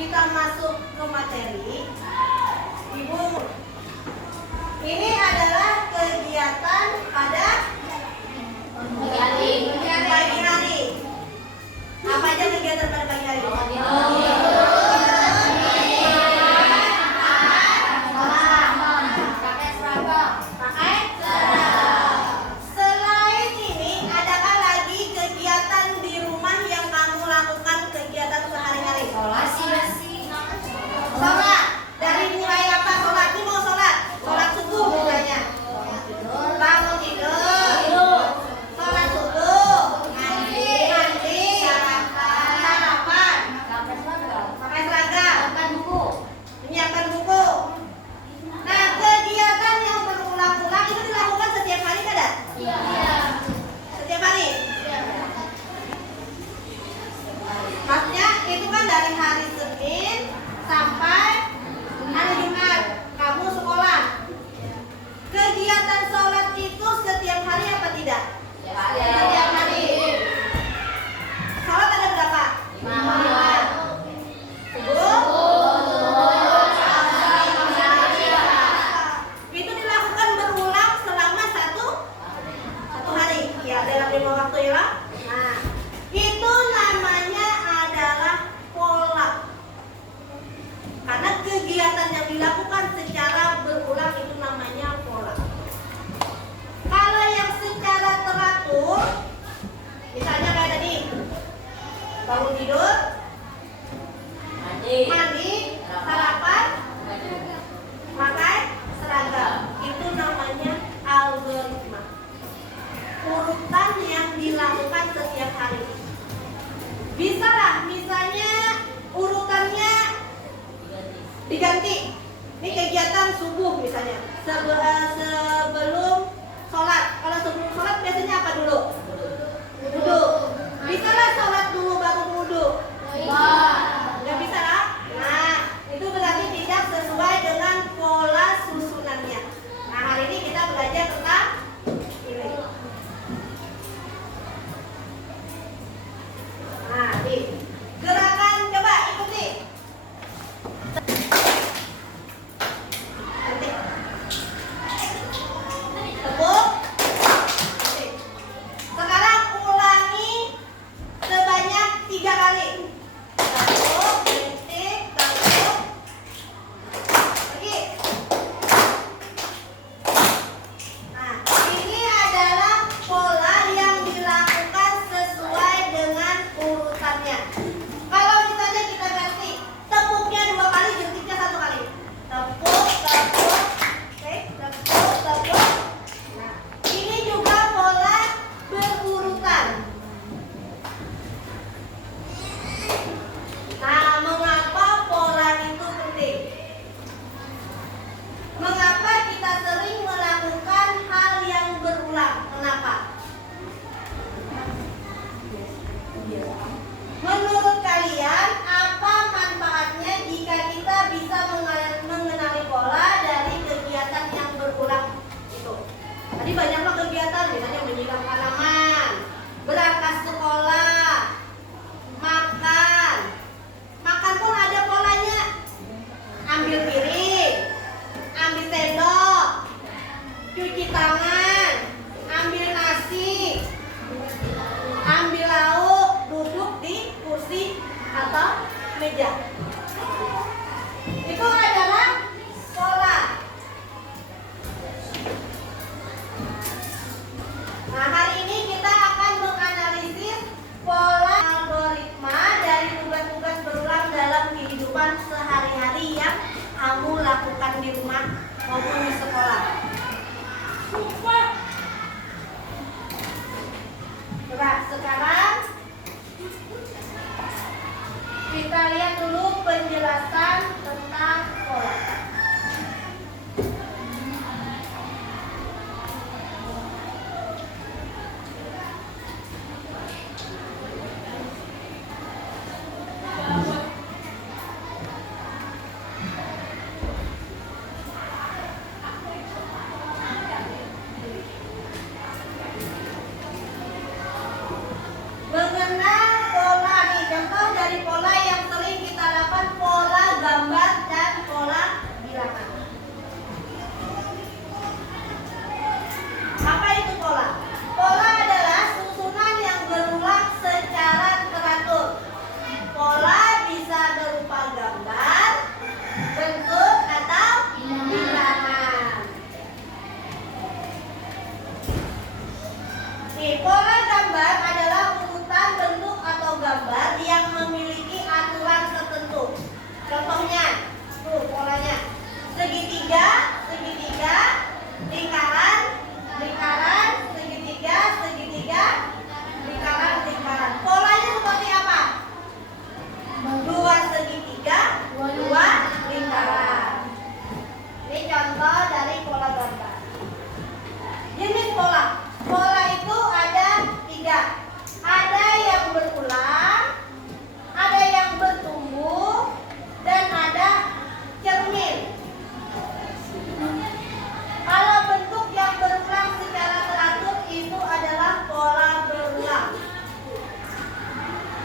kita masuk ke materi. Ibu, ini adalah kegiatan pada pagi hari. Apa aja kegiatan pada pagi hari? Selain ini, adakah lagi kegiatan di rumah yang kamu lakukan kegiatan sehari-hari? Sholat. Dari mulai apa sholat? Ini mau sholat. Sholat subuh misalnya. Bangun tidur. Sholat subuh. Mandi. Sarapan. Pakai seragam. Menyiapkan buku. Nah, kegiatan yang berulang-ulang itu dilakukan setiap hari tidak? Setiap hari? Maksudnya itu kan dari hari Senin sampai hari Jumat kamu sekolah. Kegiatan sholat itu setiap hari apa tidak? Setiap hari. Sholat ada berapa? 5. Itu dilakukan berulang selama satu hari. Ya, dalam 5 waktu ya. Nah, itu namanya adalah pola. Karena kegiatan yang dilakukan secara berulang itu namanya pola. Kalau yang secara teratur, misalnya kayak tadi, bangun tidur, mandi, sarapan, pakai seragam, itu namanya algoritma. Urutan yang dilakukan setiap hari. Bisa lah, misalnya urutannya diganti. Ini kegiatan subuh misalnya. Sebelum sholat. Kalau sebelum sholat biasanya apa dulu? Wudhu. Bisa lah sholat dulu baru wudhu? Nggak bisa lah. Nah, itu berarti tidak sesuai dengan pola susunannya. Nah, hari ini kita belajar tentang ini. Nah, di gerakan coba ikuti. Tepuk. Sekarang ulangi sebanyak 3 kali. Tepuk, berhenti, tepuk. Pergi. Nah, ini adalah pola yang dilakukan sesuai dengan urutannya. Kalau misalnya kita ganti, tepuknya 2 kali, jentiknya 1 kali. Tepuk, tepuk, oke, tepuk, tepuk. Nah, ini juga pola berurutan. Nah, mengapa pola itu penting? Mengapa kita sering melakukan hal yang berulang? Kenapa? Menurut kalian, apa manfaatnya jika kita bisa mengenali pola dari kegiatan yang berulang itu? Tadi banyak loh kegiatan, misalnya menyiram tanaman, berangkat sekolah, makan. Makan pun ada polanya. Ambil piring, ambil sendok, cuci tangan, ambil nasi, ambil lauk, duduk di kursi atau meja. Itu adalah pola. Nah, hari ini kita akan menganalisis pola algoritma dari tugas-tugas berulang dalam kehidupan sehari-hari yang kamu lakukan di rumah maupun di sekolah. Coba sekarang kita lihat dulu penjelasan tentang pola. Mengenal pola nih, contoh dari pola yang sering kita lakukan, pola gambar yang memiliki aturan tertentu. Contohnya, tuh polanya. Segitiga, segitiga, lingkaran, lingkaran, segitiga, segitiga, lingkaran, lingkaran. Polanya seperti apa? Dua segitiga, dua lingkaran. Ini contoh dari pola gambar. Jenis pola. Pola itu ada 3. Ada yang berulang, ada yang bertumbuh, dan ada cermin. Kalau bentuk yang berulang secara teratur itu adalah pola berulang.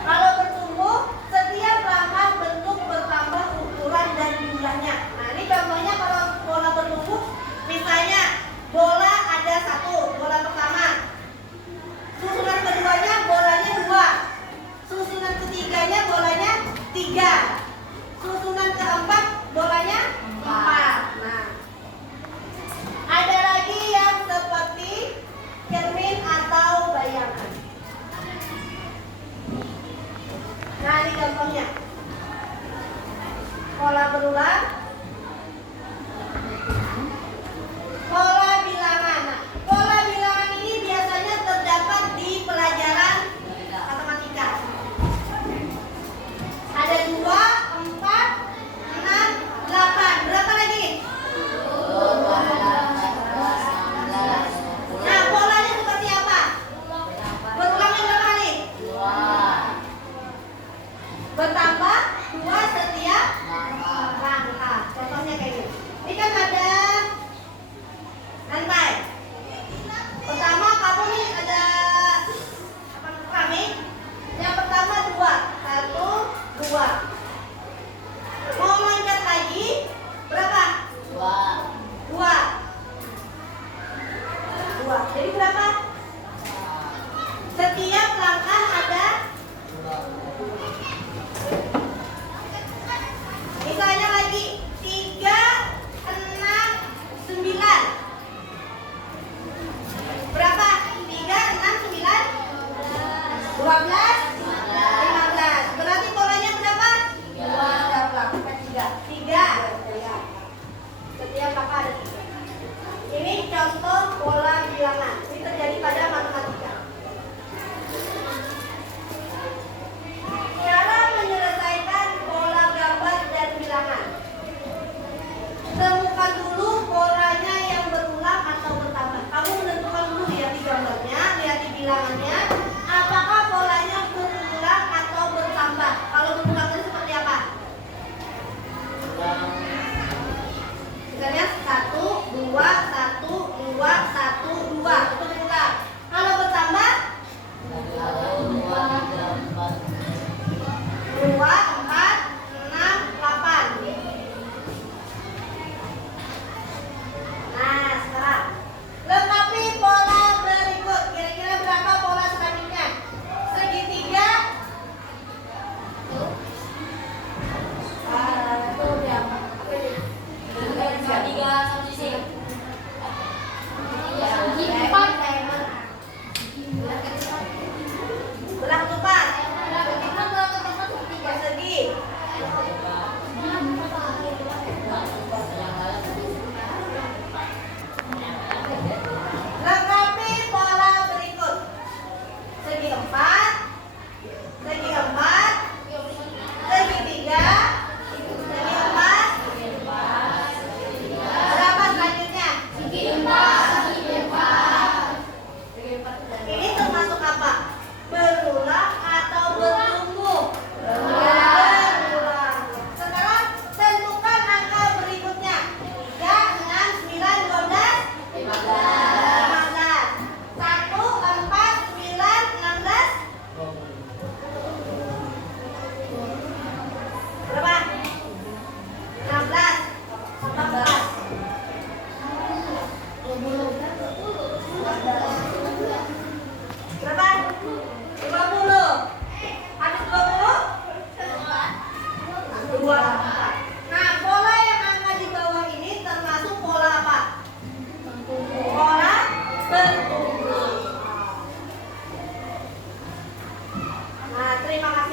Kalau bertumbuh, setiap langkah bentuk bertambah ukuran dan jumlahnya. Nah, ini contohnya kalau pola bertumbuh, misalnya bola ada 1, bola pertama. Susunan keduanya bolanya 2. Susunan ketiganya bolanya 3. Susunan keempat bolanya 4. Nah, ada lagi yang seperti cermin atau bayangan. Nah, ini contohnya. Pola berulang. Pola bilangan. Nah, pola bilangan ini biasanya terdapat di pelajaran matematika. Ada 2, 4, 6, 8. Berapa lagi? Nah, polanya seperti apa? Berulangnya berapa kali? Bertambah 2 setiap langkah. Contohnya kayak gini. Ini kan ada lantai. Pertama kamu nih ada keramik. Yang pertama 2. 1, 2. Mau loncat lagi berapa? 2. Jadi berapa? Setiap langkah ada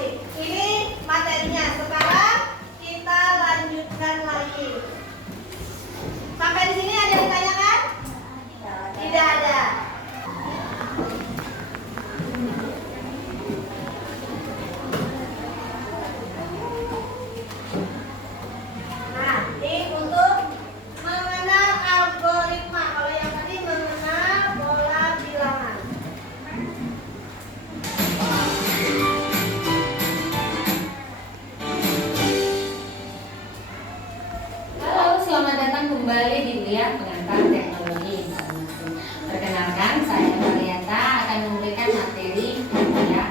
Asik. Ini materinya. Sekarang kita lanjutkan lagi. Sampai di sini ada yang ditanyakan? Tidak ada. Nah, ini untuk mengenal algoritma. Kalau yang tadi mengenal pola bilangan. Halo, selamat datang kembali di Kuliah Pengantar Teknologi Informasi. Perkenalkan, saya Mariata akan memberikan materi yang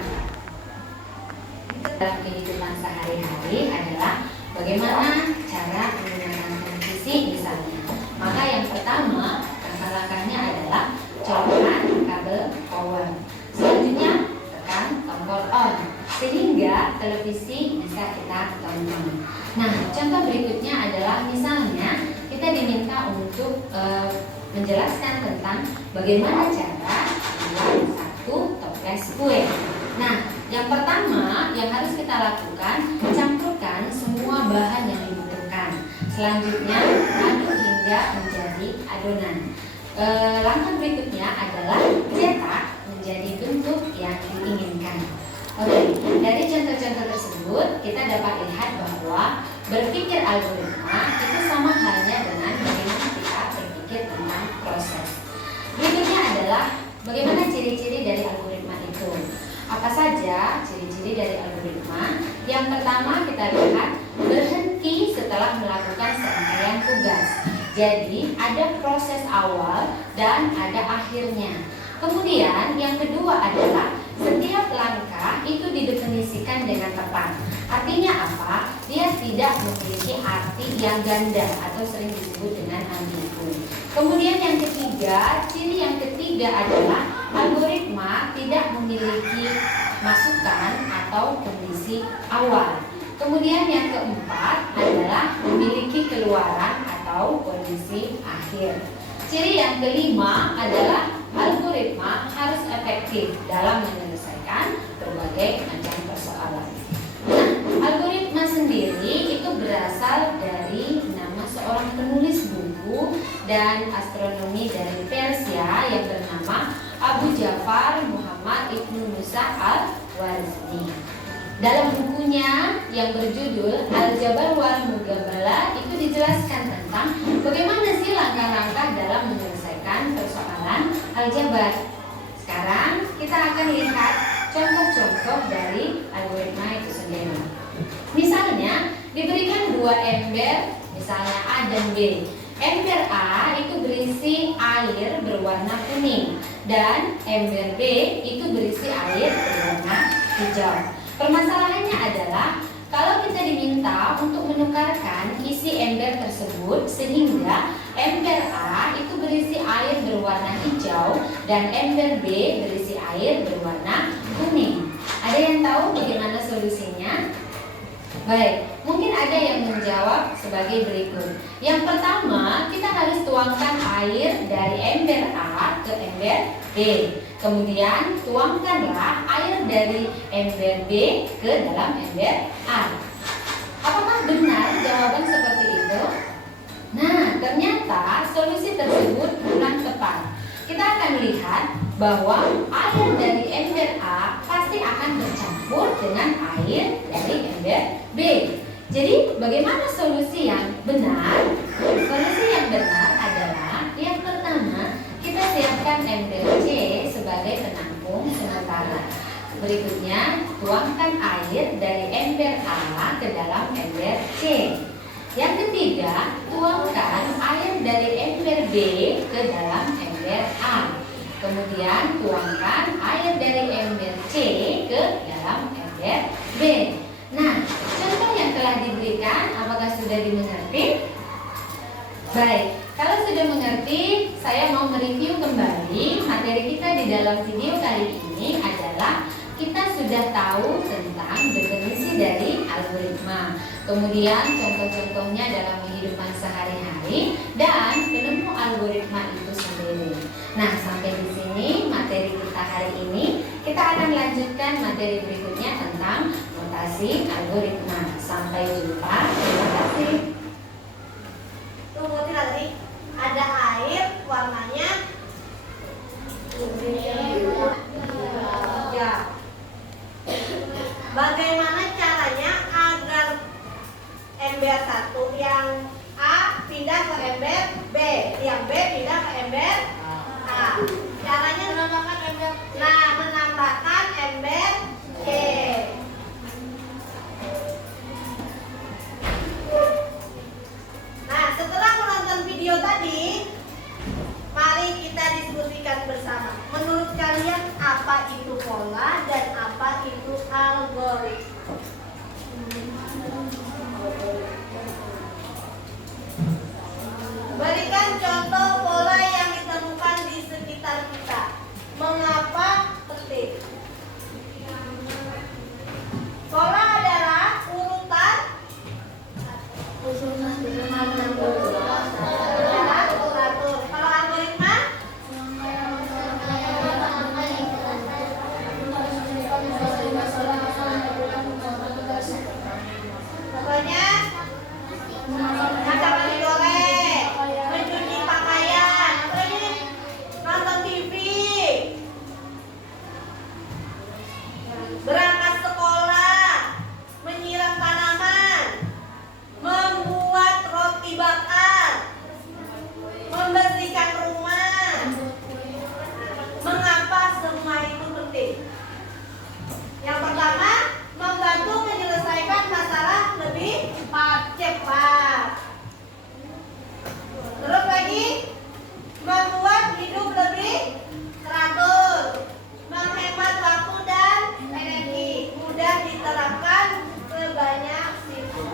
dalam kehidupan sehari-hari adalah bagaimana cara menggunakan televisi misalnya. Maka yang pertama, langkah-langkahnya adalah colokkan kabel power. Selanjutnya, tekan tombol on sehingga televisi bisa kita tonton. Nah, contoh berikutnya adalah misalnya kita diminta untuk menjelaskan tentang bagaimana cara membuat satu toples kue. Nah, yang pertama yang harus kita lakukan, campurkan semua bahan yang dibutuhkan. Selanjutnya, aduk hingga menjadi adonan. Langkah berikutnya adalah cetak menjadi bentuk yang diinginkan. Oke, dari contoh-contoh tersebut kita dapat lihat bahwa berpikir algoritma itu sama halnya dengan bagaimana kita berpikir tentang proses. Berikutnya adalah bagaimana ciri-ciri dari algoritma itu. Apa saja ciri-ciri dari algoritma? Yang pertama kita lihat berhenti setelah melakukan serangkaian tugas. Jadi ada proses awal dan ada akhirnya. Kemudian yang kedua adalah setiap langkah itu didefinisikan dengan tepat. Artinya apa? Dia tidak memiliki arti yang ganda atau sering disebut dengan ambigu. Kemudian yang ketiga, ciri yang ketiga adalah algoritma tidak memiliki masukan atau kondisi awal. Kemudian yang keempat adalah memiliki keluaran atau kondisi akhir. Ciri yang kelima adalah algoritma harus efektif dalam menyelesaikan berbagai macam persoalan. Nah, algoritma sendiri itu berasal dari nama seorang penulis buku dan astronomi dari Persia yang bernama Abu Ja'far Muhammad Ibnu Musa al-Khwarizmi. Dalam bukunya yang berjudul Al-Jabal wal Mugabala itu dijelaskan tentang bagaimana sih langkah-langkah dalam menyelesaikan persoalan aljabar. Sekarang kita akan lihat contoh-contoh dari algoritma itu sendiri. Misalnya diberikan dua ember, misalnya A dan B. Ember A itu berisi air berwarna kuning dan ember B itu berisi air berwarna hijau. Permasalahannya adalah kalau kita diminta untuk menukarkan isi ember tersebut sehingga ember A itu berisi air berwarna hijau dan ember B berisi air berwarna kuning. Ada yang tahu bagaimana solusinya? Baik, mungkin ada yang menjawab sebagai berikut. Yang pertama, kita harus tuangkan air dari ember A ke ember B. Kemudian tuangkanlah air dari ember B ke dalam ember A. Apakah benar jawaban seperti itu? Nah, ternyata solusi tersebut kurang tepat. Kita akan lihat bahwa air dari ember A pasti akan bercampur dengan air dari ember B. Jadi, bagaimana solusi yang benar? Solusi yang benar adalah yang pertama, kita siapkan ember C sebagai penampung sementara. Berikutnya, tuangkan air dari ember A ke dalam ember C. Yang ketiga, tuangkan air dari ember B ke dalam ember A. Kemudian, tuangkan air dari ember C ke dalam ember B. Nah, contoh yang telah diberikan, apakah sudah dimengerti? Baik, kalau sudah mengerti, saya mau mereview kembali materi kita di dalam video kali ini adalah kita sudah tahu tentang definisi dari algoritma, kemudian contoh-contohnya dalam kehidupan sehari-hari dan penemu algoritma itu sendiri. Nah, sampai di sini materi kita hari ini. Kita akan lanjutkan materi berikutnya tentang kasih algoritma. Sampai jumpa. Terima kasih. Tunggu tadi ada air warnanya ya. Bagaimana caranya agar ember satu yang A pindah ke ember B, yang B pindah ke ember A? Caranya menambahkan ember. Nah, menambahkan ember C. Nah, setelah menonton video tadi, mari kita diskusikan bersama. Menurut kalian apa itu pola dan apa itu algoritma? Berikan contoh pola yang ditemukan di sekitar kita. Mengapa penting? Pola adalah urutan teratur. Kalau algoritma? Pokoknya makan nasi goreng, mencuci pakaian, apa ini? Nonton TV, berangkat sekolah, menyiram tanaman, membuat roti bakar, membersihkan rumah. Mengapa semua itu penting? Yang pertama, membantu menyelesaikan masalah lebih cepat. Terus lagi, membuat hidup lebih teratur, menghemat waktu dan energi, mudah diterapkan ke banyak sisi.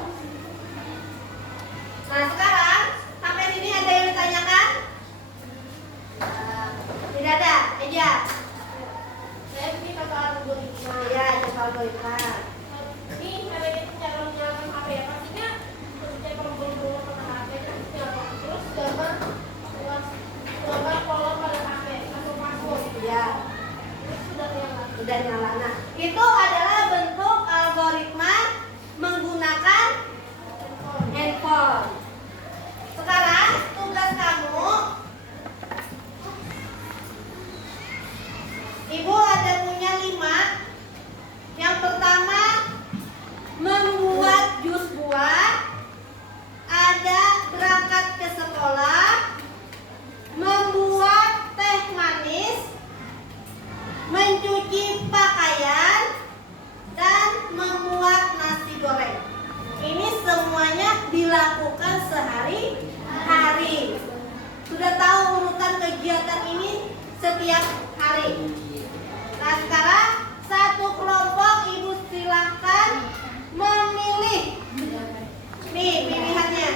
Nah, sekarang sampai sini ada yang ditanyakan? Tidak ada, aja. Saya ini kata algoritma. Ya, itu algoritma. Ini ada cara menyalakan HP ya, pastinya ketika pengguna HP terus gambar kolom pada HP atau password. Ya. Sudah nyala. Nah, itu adalah bentuk algoritma menggunakan handphone. Sekarang tugas kamu, Ibu ada punya 5. Yang pertama, membuat jus buah, ada berangkat ke sekolah, membuat teh manis, mencuci pakaian, dan membuat nasi goreng. Ini semuanya dilakukan sehari-hari. Sudah tahu urutan kegiatan ini setiap hari. Nah, sekarang satu kelompok Ibu silahkan memilih. Nih pilihannya.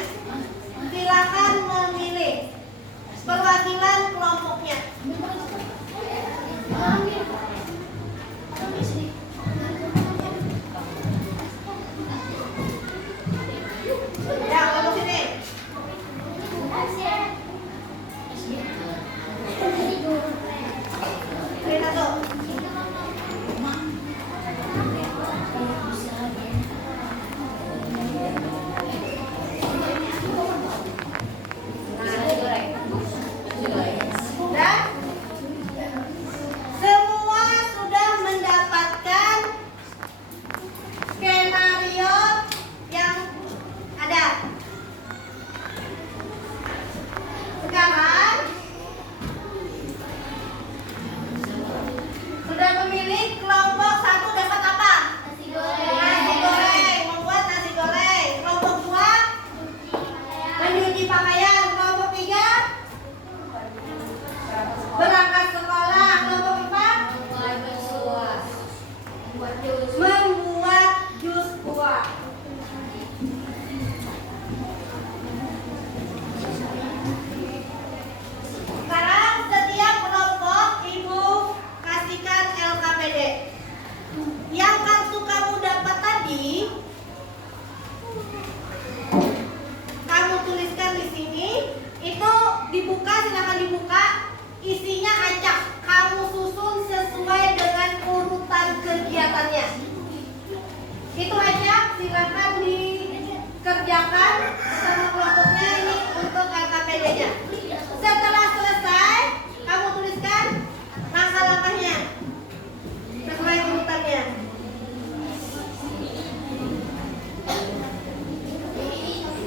Silahkan memilih perwakilan kelompoknya. Ya, kelompok sini. Pilih Itu aja, silakan dikerjakan sama kelompoknya ini untuk LKPD-nya. Setelah selesai, kamu tuliskan langkah-langkahnya sesuai urutannya.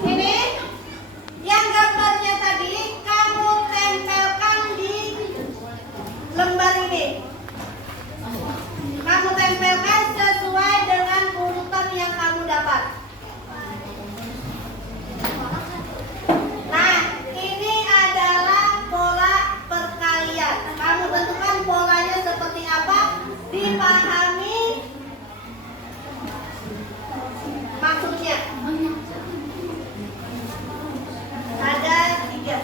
Ini yang gambarnya tadi kamu tempelkan di lembar ini. Kamu tempelkan sesuai dengan urutan yang kamu dapat. Nah, ini adalah pola perkalian. Kamu tentukan polanya seperti apa, dipahami maksudnya. Ada 3.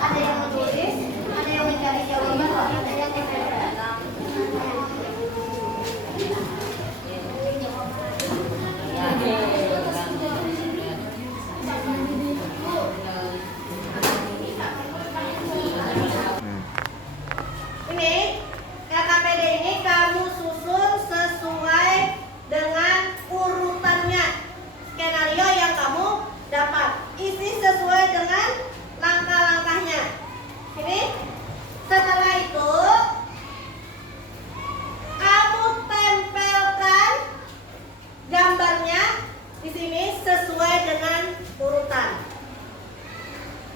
Ada yang menulis, ada yang mencari jawaban, ada yang ini LKPD ini kamu susun sesuai dengan urutannya, skenario yang kamu dapat, isi sesuai dengan langkah-langkahnya. Ini setelah itu kamu tempelkan gambarnya di sini sesuai dengan urutan.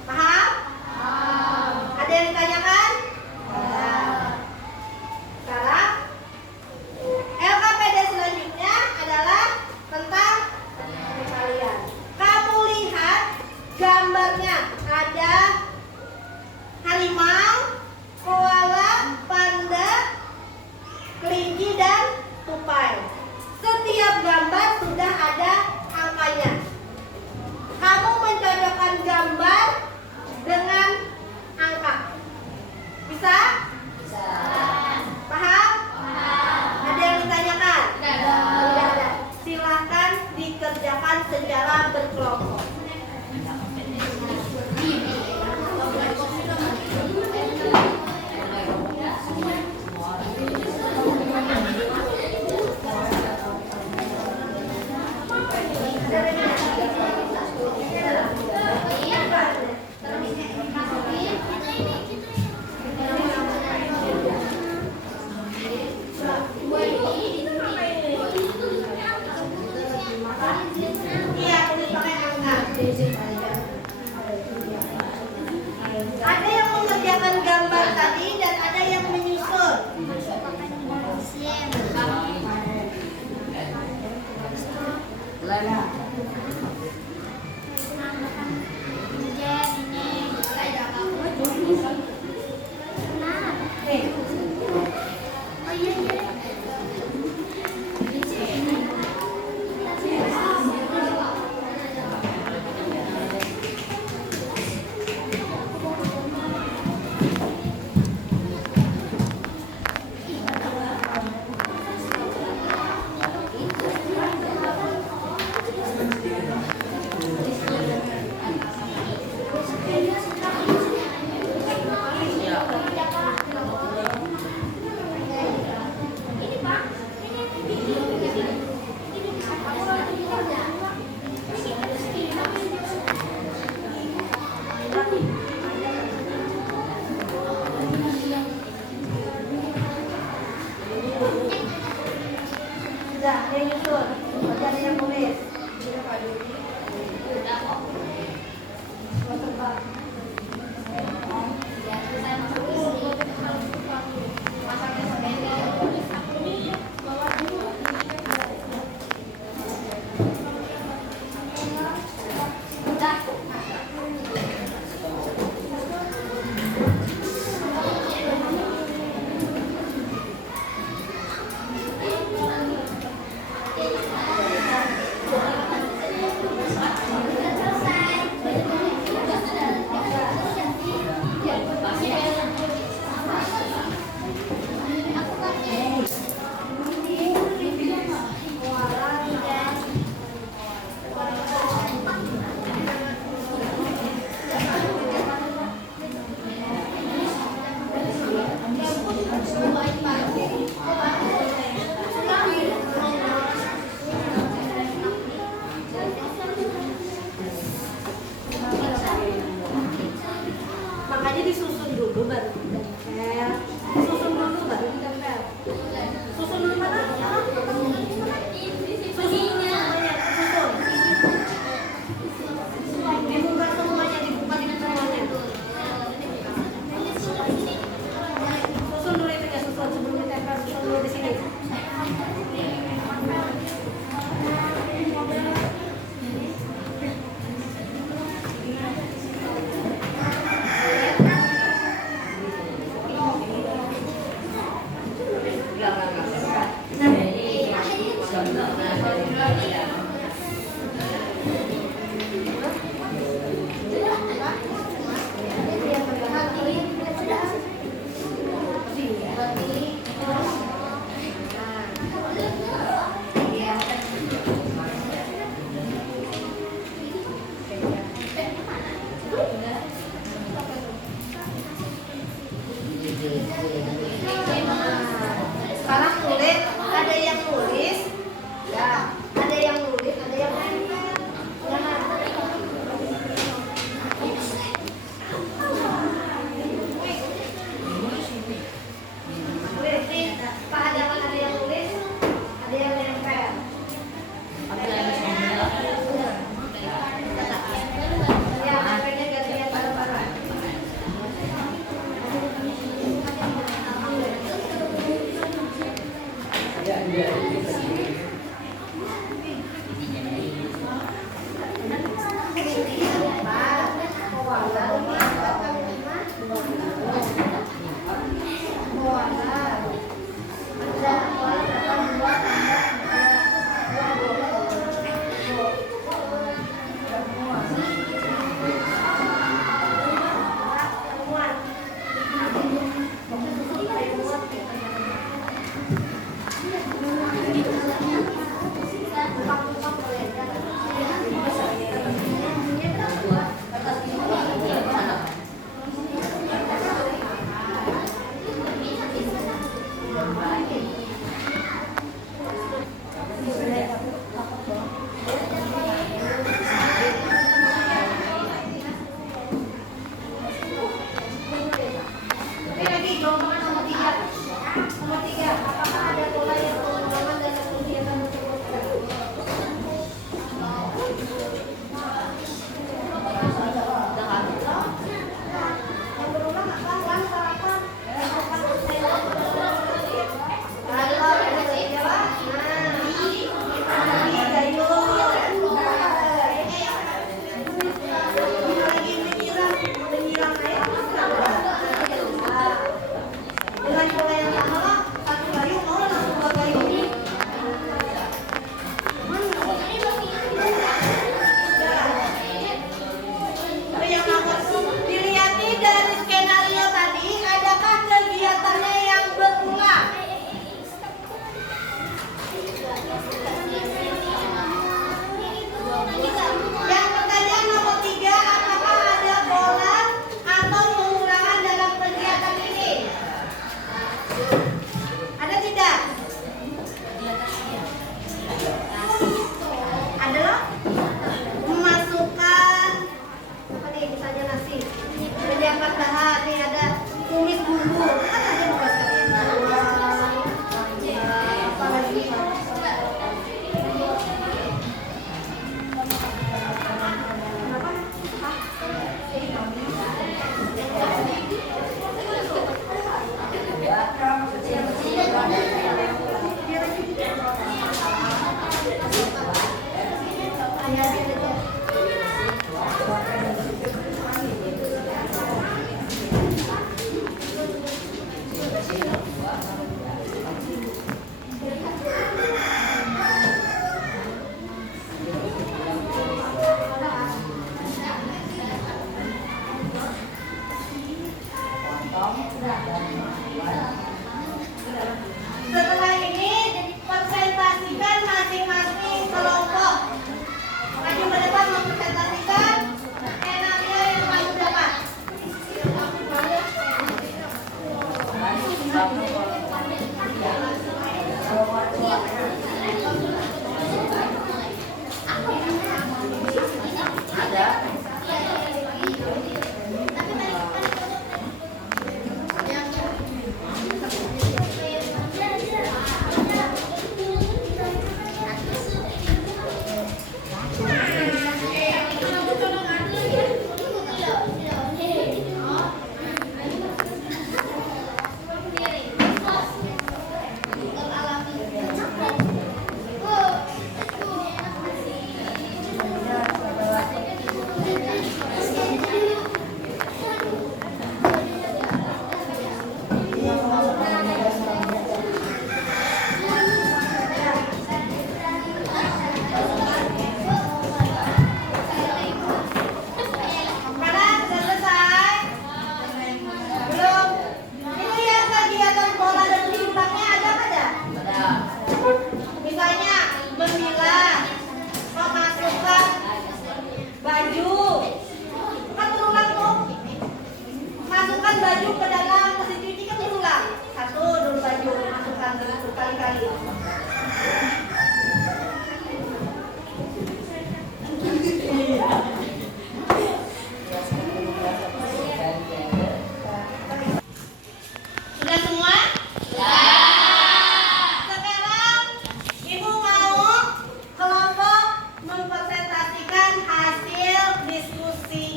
Paham? Ada yang ditanyakan? Sekarang LKPD selanjutnya adalah tentang perkalian. Kamu lihat gambarnya, ada harimau, koala, panda, kelinci, dan tupai. Setiap gambar sudah ada angkanya. Kamu mencocokkan gambar dengan angka. Bisa? Bisa. Paham? Ada yang ditanyakan? Tidak ada. Silakan dikerjakan secara berkelompok. Iya, tulis pakai angka. Ada yang mengerjakan gambar tadi dan ada yang menyusun. baru ditempel. Susun dulu baru ditempel. Susun dulu mana? Susun semuanya. Susun. Dibuka semuanya, dibuka dengan semuanya. Susun dulu itu ya, susun sebelum ditempel, susun dulu di sini.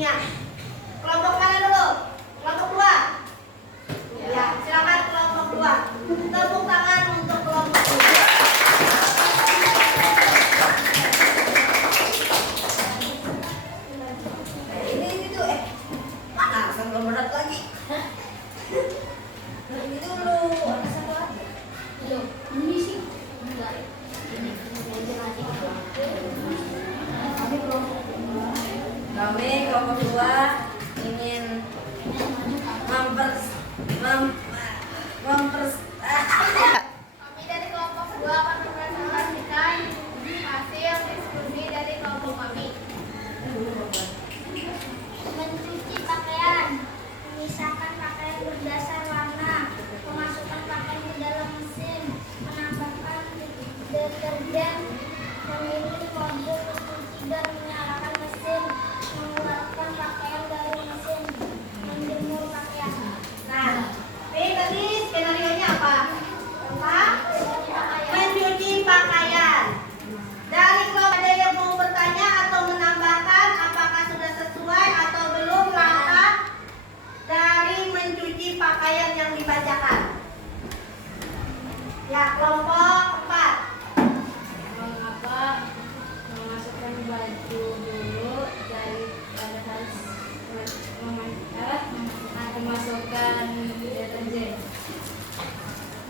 waktunya. Kelompok mana dulu? Kelompok 2. Ya, silakan kelompok 2. Tepuk tangan untuk kelompok 2. Ini tuh mana sambil berat lagi. Ini dulu, ada satu lagi. Loh, ini sih. Enggak. Ini. Kami kelompok 2 ingin Kami dari kelompok 2 akan mempresentasikan hasil diskusi dari kelompok kami. Mencuci pakaian, memisahkan pakaian berdasar warna, memasukkan pakaian ke dalam mesin, menambahkan deterjen, memilih mode mencuci dan menyalakan mesin, mengeluarkan pakaian dari mesin, menjemur pakaian. Nah, tadi skenario-nya apa? Tentang mencuci pakaian. Dari kelompok ada yang mau bertanya atau menambahkan apakah sudah sesuai atau belum langkah dari mencuci pakaian yang dibacakan? Ya, kelompok 4. Mengapa memasukkan baju dulu dari pada harus memasukkan deterjen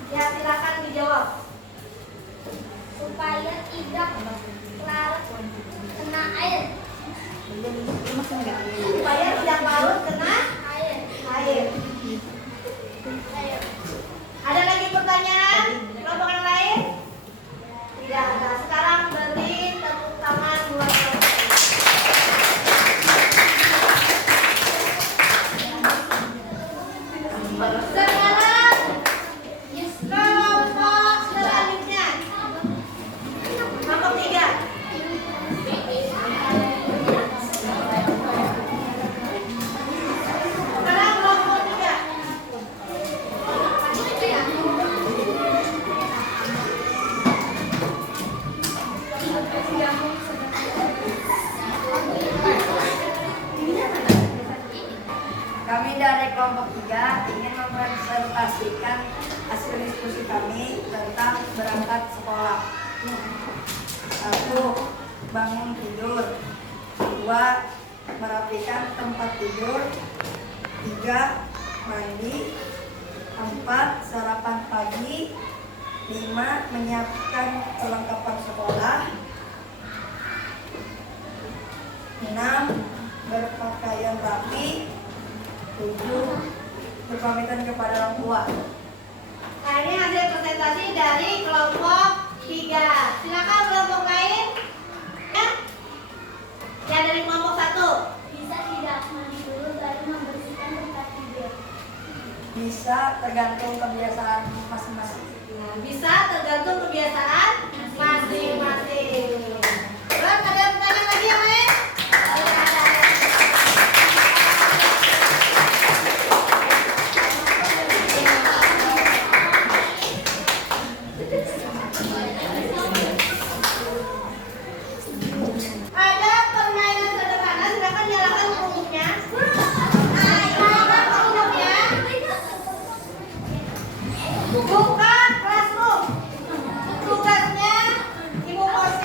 Ya, silakan dijawab. supaya tidak larut kena air. Supaya tidak larut kena Air. air. Ada lagi pertanyaan? Kelompok yang lain? Tidak ada. Sekarang beri tepuk tangan buat kelompok ini. Sekarang kelompok selanjutnya. Kelompok 3. Sekarang kelompok 3. Kami dari kelompok 3 ingin mempresentasikan hasil diskusi kami tentang berangkat sekolah. 1. Bangun tidur. 2. Merapikan tempat tidur. 3. Mandi. 4. Sarapan pagi. 5. Menyiapkan perlengkapan sekolah. 6. Berpakaian rapi. 7. Berpamitan kepada orang tua. Nah, ini hasil presentasi dari kelompok 3. Silakan kelompok lain. Ya, ya dari kelompok 1. Bisa tidak mandi dulu baru membersihkan tempat tidur. Bisa tergantung kebiasaan masing-masing. Nah, bisa tergantung kebiasaan masing-masing. Terus ada pertanyaan lagi yang lain? Tidak ada. Ada permainan sederhana, silakan nyalakan rumusnya. Nyalakan rumusnya. Buka Classroom. Tugasnya Ibu Porsi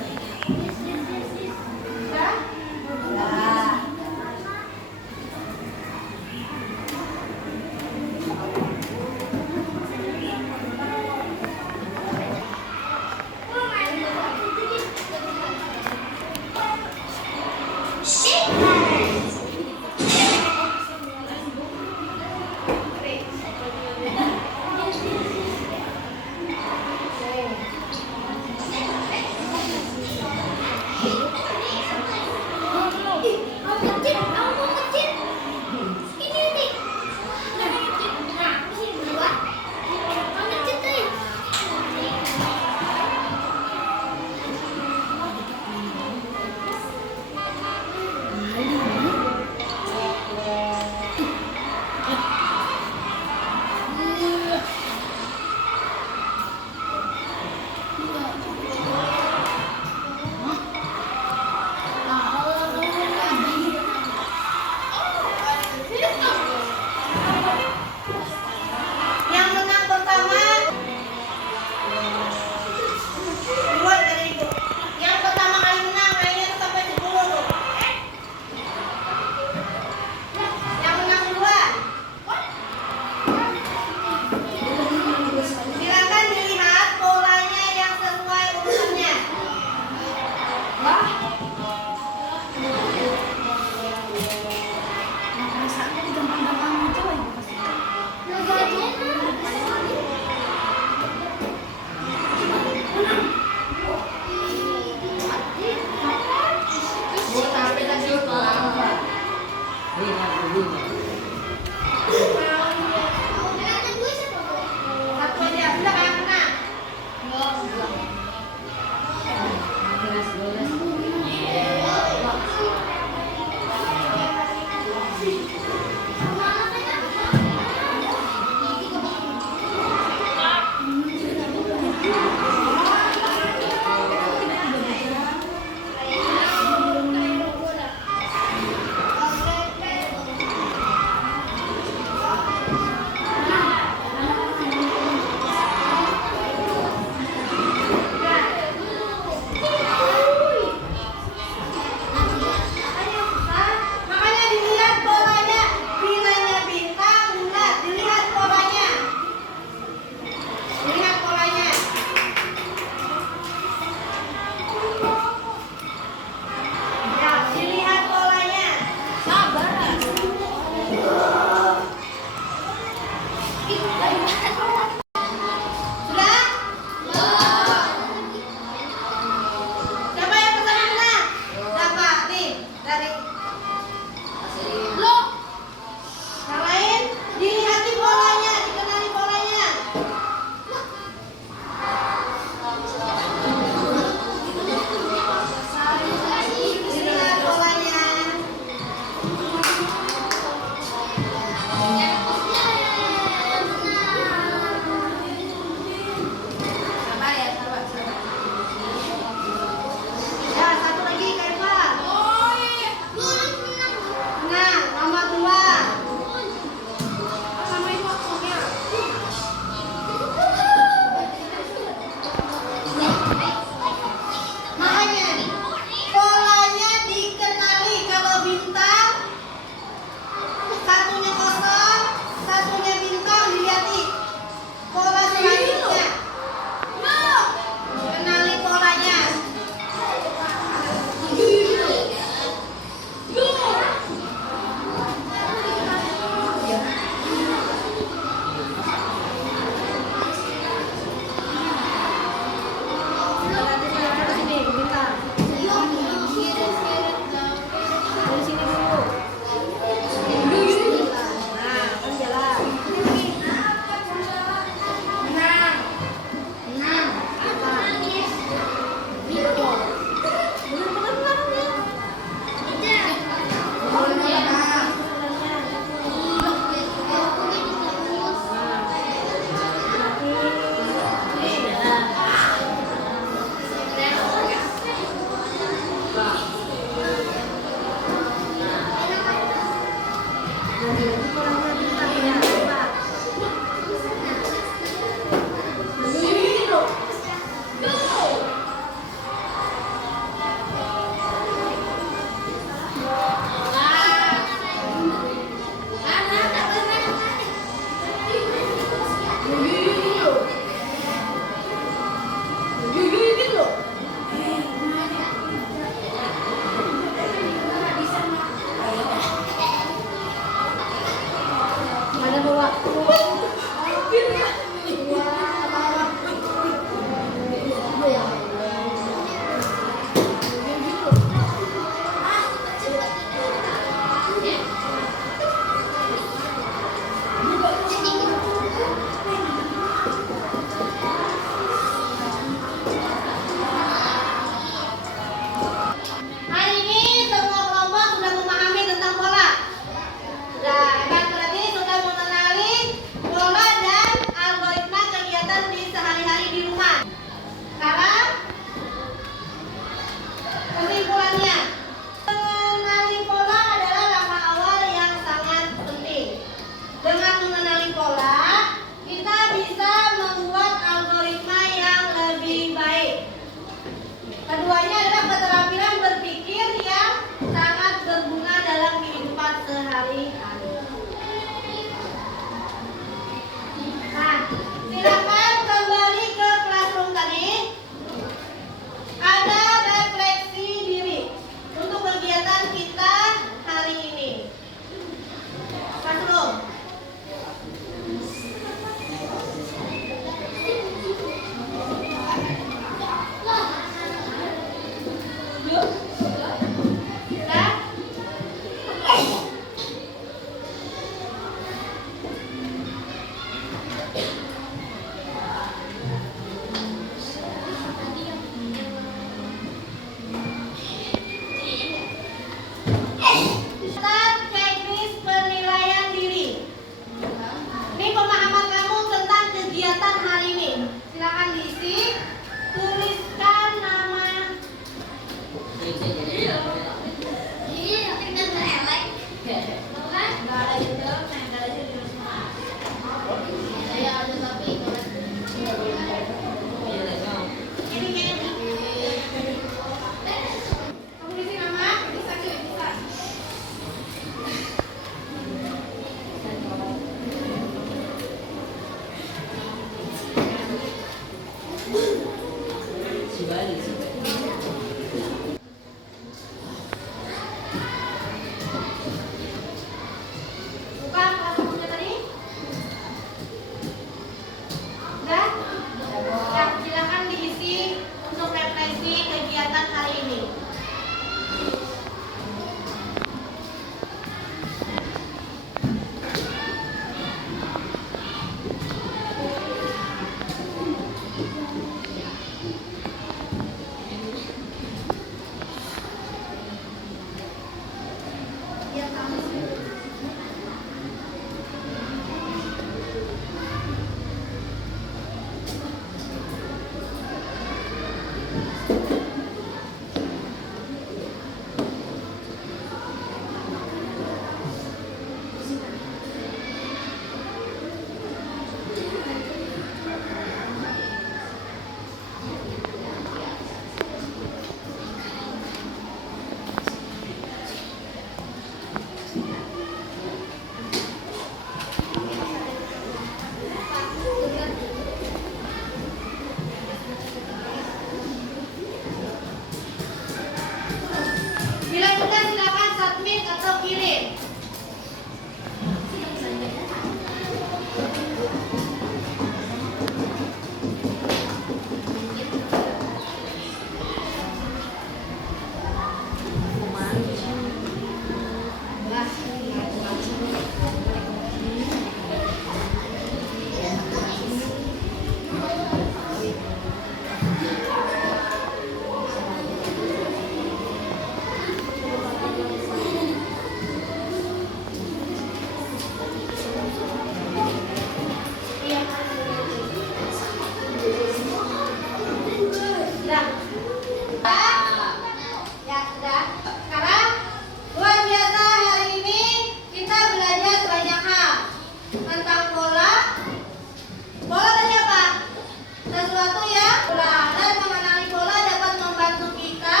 Dan mengenali pola dapat membantu kita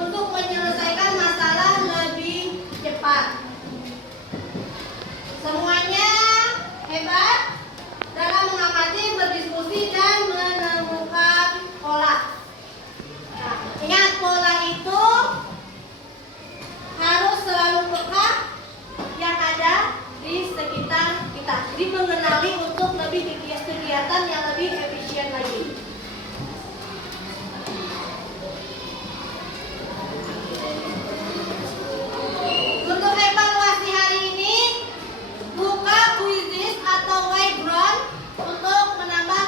untuk menyelesaikan masalah lebih cepat. Semuanya hebat dalam mengamati, berdiskusi, dan menemukan pola. Nah, ingat pola itu harus selalu peka yang ada di sekitar kita. Jadi mengenali untuk lebih kegiatan yang lebih efisien lagi. Untuk evaluasi hari ini, buka quizzes atau whiteboard untuk menambah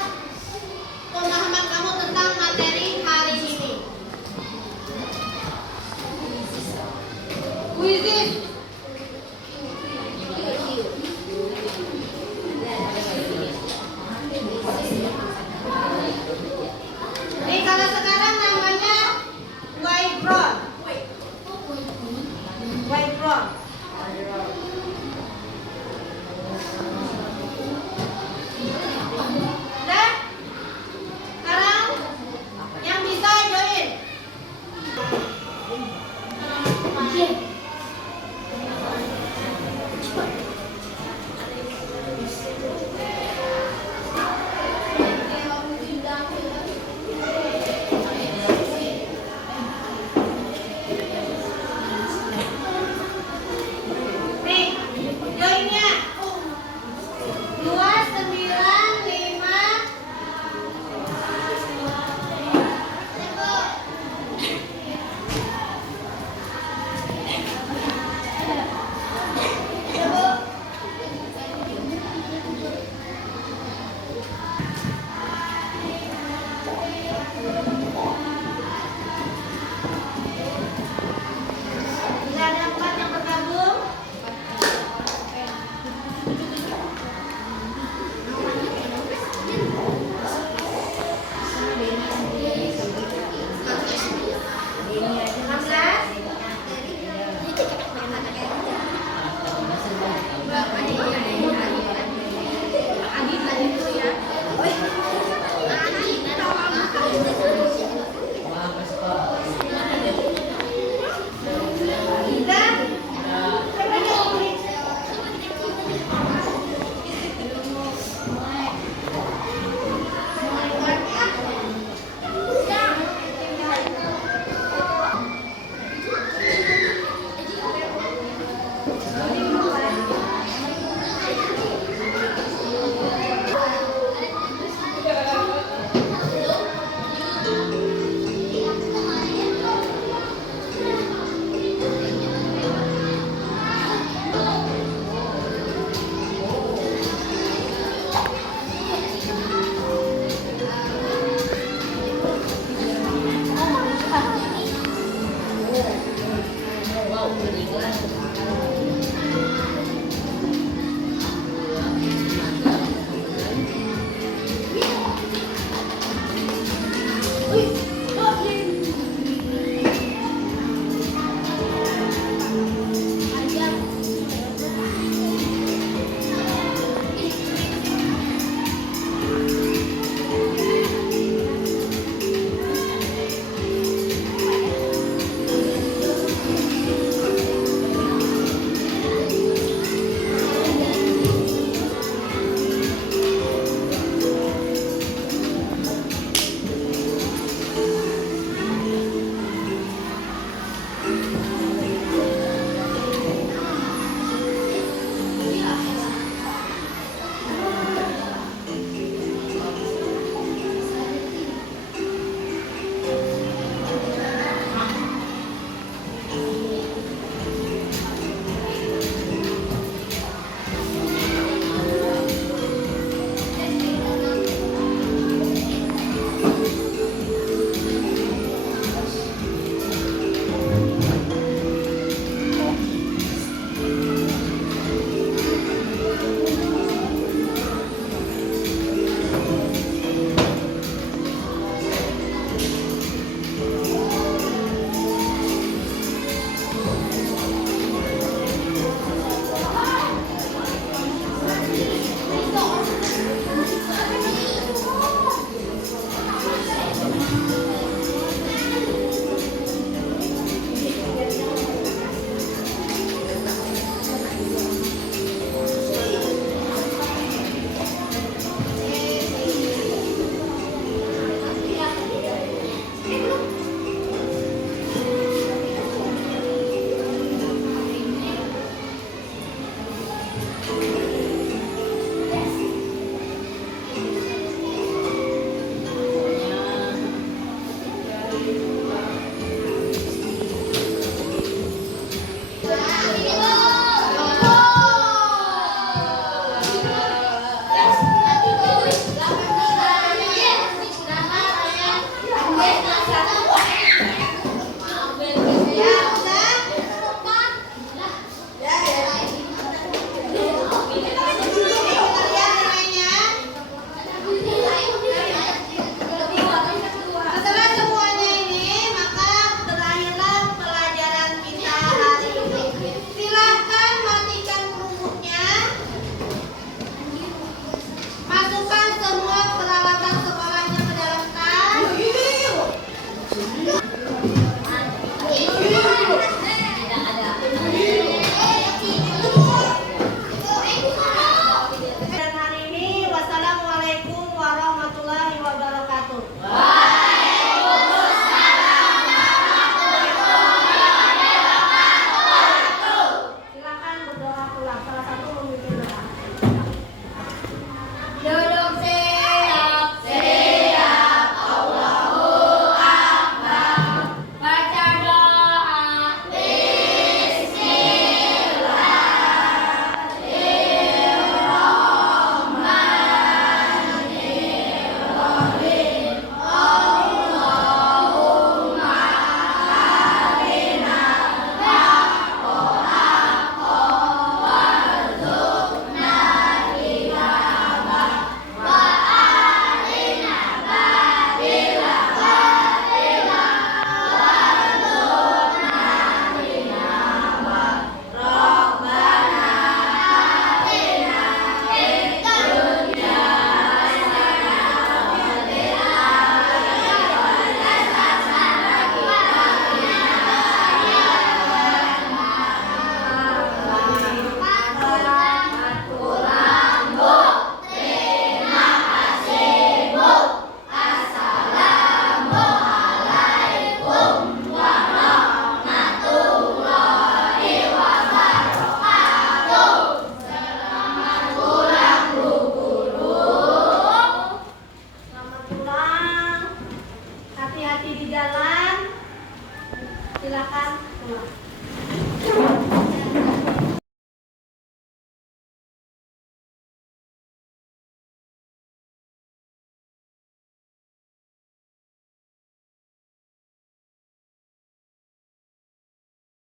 pemahaman kamu tentang materi hari ini. Quizzes. Ini kalau sekarang namanya whiteboard. Whiteboard. Udah? Sekarang yang bisa join. Nih, joinnya 295. Bila ada 4 yang bergabung, hati-hati di jalan. Silakan pulang.